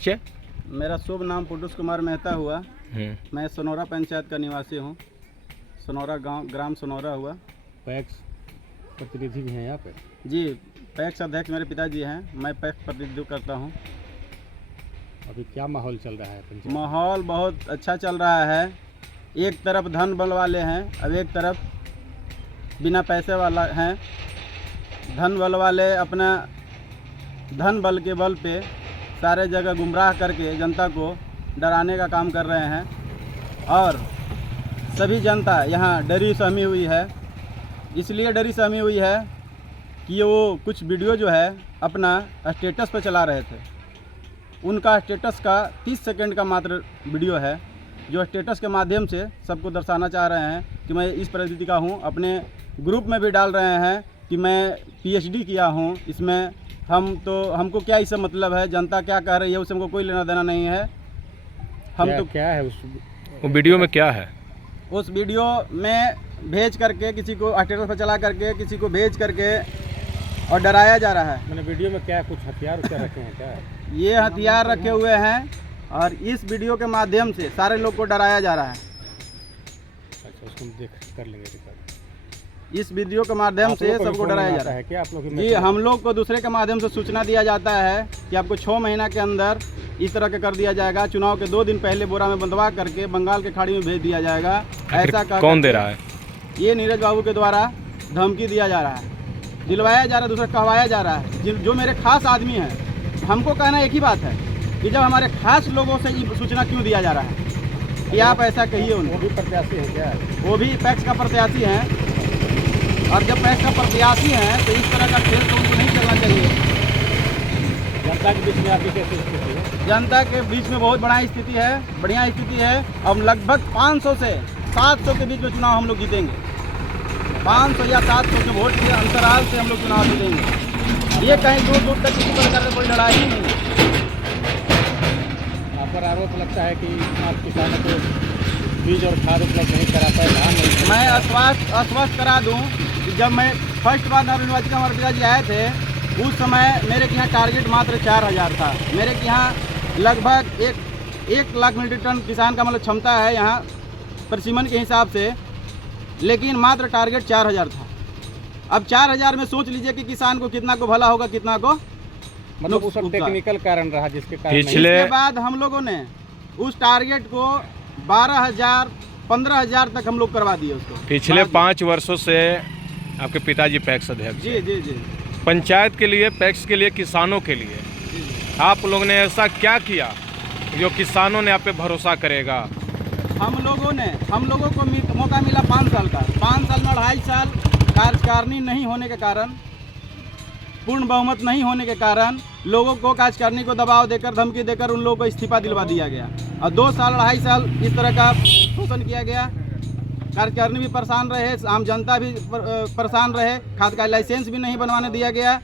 परिचय? मेरा शुभ नाम पुरुष कुमार मेहता हुआ। मैं सोनौरा पंचायत का निवासी हूँ। सोनौरा गांव, ग्राम सोनौरा हुआ। पैक्स प्रतिनिधि भी हैं यहाँ पे? जी, पैक्स अध्यक्ष मेरे पिताजी हैं। मैं पैक्स प्रतिनिधित्व करता हूँ। अभी क्या माहौल चल रहा है पंचायत? माहौल बहुत अच्छा चल रहा है। एक तरफ धन बल वाले हैं, अब एक तरफ बिना पैसे वाला हैं। धन बल वाले अपना धन बल के बल पे सारे जगह गुमराह करके जनता को डराने का काम कर रहे हैं और सभी जनता यहाँ डरी सहमी हुई है। इसलिए डरी सहमी हुई है कि वो कुछ वीडियो जो है अपना स्टेटस पर चला रहे थे। उनका स्टेटस का 30 सेकंड का मात्र वीडियो है, जो स्टेटस के माध्यम से सबको दर्शाना चाह रहे हैं कि मैं इस प्रकृति का हूँ। अपने ग्रुप में भी डाल रहे हैं कि मैं PhD किया हूँ इसमें। हमको क्या इससे मतलब है, जनता क्या कह रही है उससे हमको कोई लेना देना नहीं है। क्या है उस वो वीडियो में क्या है? उस वीडियो में भेज करके किसी को स्टेटस पर चला करके किसी को भेज करके और डराया जा रहा है। मैंने वीडियो में क्या कुछ हथियार रखे हैं क्या? ये हथियार रखे हुए हैं और इस वीडियो के माध्यम से सारे लोग को डराया जा रहा है। अच्छा, उसको हम देख कर लेंगे रिकॉर्ड। इस वीडियो के माध्यम से सबको डराया जा रहा है। क्या आप लोग? जी, हम लोग को दूसरे के माध्यम से सूचना दिया जाता है कि आपको 6 महीना के अंदर इस तरह के कर दिया जाएगा। चुनाव के 2 दिन पहले बोरा में बंधवा करके बंगाल के खाड़ी में भेज दिया जाएगा। ऐसा कौन दे रहा है? ये नीरज बाबू के द्वारा धमकी दिया जा रहा है, दिलवाया जा रहा है, दूसरा कहवाया जा रहा है। जो मेरे खास आदमी हैं, हमको कहना एक ही बात है कि जब हमारे खास लोगों से ये सूचना क्यों दिया जा रहा है कि आप ऐसा कहिए उनको। वो भी प्रत्याशी है क्या? वो भी पैक्स का प्रत्याशी हैं और जब पैक्स का प्रत्याशी हैं तो इस तरह का खेल तो उनको नहीं चलना चाहिए। जनता के बीच में आपकी कैसी स्थिति है? जनता के बीच में बहुत बढ़िया स्थिति है। अब लगभग 500 से 700 के बीच में चुनाव हम लोग जीतेंगे। 500 या 700 के वोट के अंतराल से हम लोग चुनाव जीतेंगे। ये कहीं दूर दूर तक किसी प्रकार से कोई लड़ाई ही नहीं है। आप पर आरोप लगता है कि आप किसानों को बीज और खाद उपलब्ध नहीं करा पाए, धान नहीं। मैं आश्वस्त करा दूं कि जब मैं फर्स्ट बार नवनिर्वाचित हमारे पिताजी आए थे उस समय मेरे के यहाँ टारगेट मात्र 4000 था। मेरे के यहाँ लगभग 1 लाख मीट्रिक टन किसान का मतलब क्षमता है यहाँ परिसीमन के हिसाब से, लेकिन मात्र टारगेट 4000 था। अब 4000 में सोच लीजिए कि किसान को कितना को भला होगा, कितना को मतलब उस टेक्निकल कारण रहा जिसके कारण। पिछले इसके बाद हम लोगों ने उस टारगेट को 12,000 15,000 तक हम लोग करवा दिए उसको। पिछले 5 वर्षों से आपके पिताजी पैक्स अध्यक्ष। जी। पंचायत के लिए, पैक्स के लिए, किसानों के लिए आप लोगों ने ऐसा क्या किया जो किसानों ने आप पे भरोसा करेगा? हम लोगों को मौका मिला 5 साल का। 5 साल में 2.5 साल कार्यकारिणी नहीं होने के कारण, पूर्ण बहुमत नहीं होने के कारण लोगों को कार्यकारिणी को दबाव देकर, धमकी देकर उन लोगों को इस्तीफा दिलवा दिया गया। और 2 साल 2.5 साल इस तरह का शोषण किया गया। कार्यकारिणी भी परेशान रहे, आम जनता भी परेशान रहे। खाद का लाइसेंस भी नहीं बनवाने दिया गया।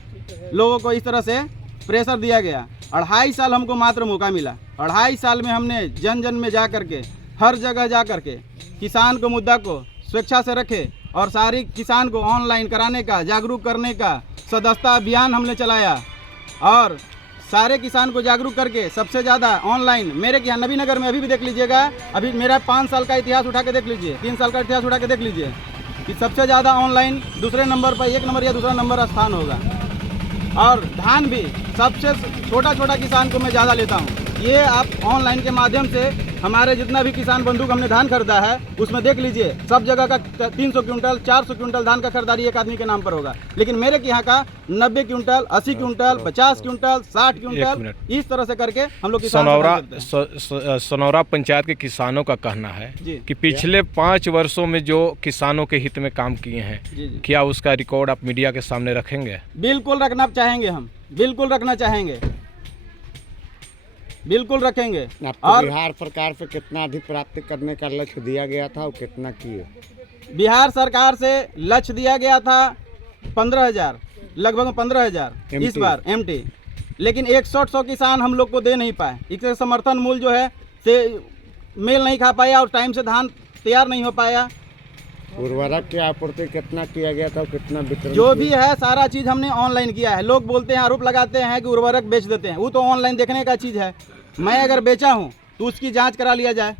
लोगों को इस तरह से प्रेशर दिया गया। 2.5 साल हमको मात्र मौका मिला। 2.5 साल में हमने जन जन में जा करके, हर जगह जा करके किसान को मुद्दा को स्वेच्छा से रखे और सारी किसान को ऑनलाइन कराने का, जागरूक करने का सदस्यता अभियान हमने चलाया और सारे किसान को जागरूक करके सबसे ज़्यादा ऑनलाइन मेरे यहाँ नबीनगर में अभी भी देख लीजिएगा। अभी मेरा 5 साल का इतिहास उठा के देख लीजिए, 3 साल का इतिहास उठा के देख लीजिए कि सबसे ज़्यादा ऑनलाइन दूसरे नंबर पर 1 नंबर या दूसरा नंबर स्थान होगा। और धान भी सबसे छोटा किसान को मैं ज़्यादा लेता हूँ। ये आप ऑनलाइन के माध्यम से हमारे जितना भी किसान बंधु हमने धान खरीदा है उसमें देख लीजिए, सब जगह का 300 क्विंटल 400 क्विंटल धान का खरीदारी एक आदमी के नाम पर होगा। लेकिन मेरे के यहाँ का 90 क्विंटल, 80 क्विंटल, 50 क्विंटल, 60 क्विंटल, इस तरह से करके हम लोग सोनौरा पंचायत के किसानों का कहना है कि पिछले 5 वर्षों में जो किसानों के हित में काम किए हैं, क्या उसका रिकॉर्ड आप मीडिया के सामने रखेंगे? बिल्कुल रखना चाहेंगे, हम बिल्कुल रखना चाहेंगे, बिल्कुल रखेंगे। और बिहार सरकार से कितना अधिक प्राप्ति करने का लक्ष्य दिया गया था और कितना किए? बिहार सरकार से लक्ष्य दिया गया था 15,000, लगभग 15,000 इस बार MT, लेकिन 100 किसान हम लोग को दे नहीं पाए। इससे समर्थन मूल्य जो है से मेल नहीं खा पाया और टाइम से धान तैयार नहीं हो पाया। उर्वरक की आपूर्ति कितना किया गया था, कितना वितरण? जो भी है सारा चीज़ हमने ऑनलाइन किया है। लोग बोलते हैं, आरोप लगाते हैं कि उर्वरक बेच देते हैं, वो तो ऑनलाइन देखने का चीज़ है। मैं अगर बेचा हूँ तो उसकी जांच करा लिया जाए।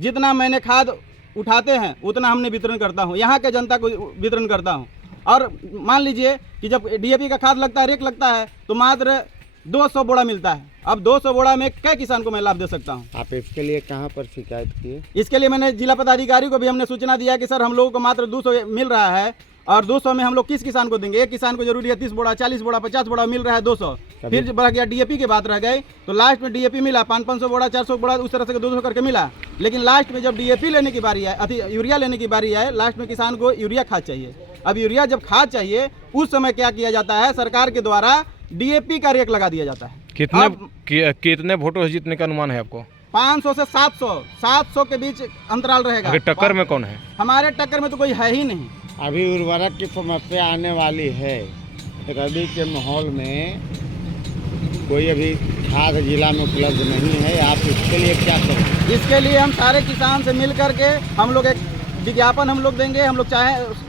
जितना मैंने खाद उठाते हैं उतना हमने वितरण करता हूँ, यहाँ के जनता को वितरण करता हूँ। और मान लीजिए कि जब DAP का खाद लगता है, रेक लगता है, तो मात्र 200 बोरा मिलता है। अब 200 बोरा में कै किसान को मैं लाभ दे सकता हूँ? आप इसके लिए कहाँ पर शिकायत किए? इसके लिए मैंने जिला पदाधिकारी को भी हमने सूचना दिया कि सर हम लोगों को मात्र 200 मिल रहा है, और 200 में हम लोग किस किसान को देंगे? एक किसान को जरूरी है 30 बोरा, 40 बोरा, 50 बोरा, मिल रहा है 200। फिर जब बढ़ गया DAP की बात रह गई, तो लास्ट में DAP मिला 500 बोरा, 400 बोरा, उस तरह से 200 करके मिला। लेकिन लास्ट में जब DAP लेने की बारी है, यूरिया लेने की बारी है, लास्ट में किसान को यूरिया खाद चाहिए। अब यूरिया जब खाद चाहिए, उस समय क्या किया जाता है? सरकार के द्वारा DAP का रेक लगा दिया जाता है। कितने वोटों से जीतने का अनुमान है आपको? 500 से 700 के बीच अंतराल रहेगा। अगर टक्कर में कौन है? हमारे टक्कर में तो कोई है ही नहीं। अभी उर्वरक की समस्या आने वाली है, रबी के माहौल में कोई अभी खाद जिला में उपलब्ध नहीं है, आप इसके लिए क्या करें? इसके लिए हम सारे किसान से मिल करके हम लोग एक विज्ञापन हम लोग देंगे। हम लोग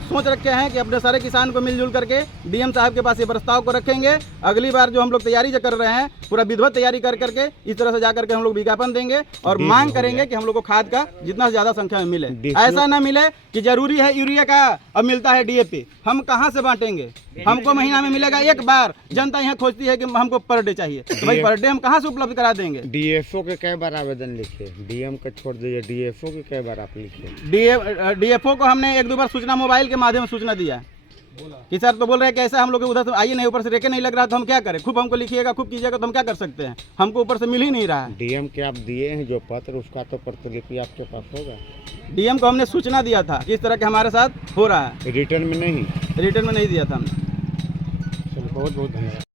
सोच रखे हैं कि अपने सारे किसान को मिलजुल करके DM साहब के पास ये प्रस्ताव को रखेंगे। अगली बार जो हम लोग तैयारी जो कर रहे हैं, पूरा विधिवत तैयारी कर करके इस तरह से जा करके हम लोग विज्ञापन देंगे और मांग करेंगे कि हम लोग को खाद का जितना से ज़्यादा संख्या में मिले। ऐसा ना मिले कि जरूरी है यूरिया का, अब मिलता है DAP, हम कहाँ से बांटेंगे? हमको महीना में मिलेगा एक बार। जनता यहाँ खोजती है कि हमको पर डे चाहिए, तो भाई पर डे हम कहाँ से उपलब्ध करा देंगे? DFO के कई बार आवेदन लिखे, DM का छोड़ दीजिए, DFO के कई बार आप लिखे? DFO को हमने 1-2 बार सूचना मोबाइल के माध्यम से सूचना दिया कि सर तो बोल रहे हैं कि ऐसा हम लोग उधर से आइए नहीं, ऊपर से रेके नहीं लग रहा, तो हम क्या करें? खूब हमको लिखिएगा, खूब कीजिएगा, तो हम क्या कर सकते हैं? हमको ऊपर से मिल ही नहीं रहा है। DM के आप दिए हैं जो पत्र, उसका तो प्रतिलिपि आपके पास होगा? DM को हमने सूचना दिया था कि इस तरह के हमारे साथ हो रहा है। रिटर्न में नहीं? रिटर्न में नहीं दिया था हमने। चलो, बहुत बहुत धन्यवाद।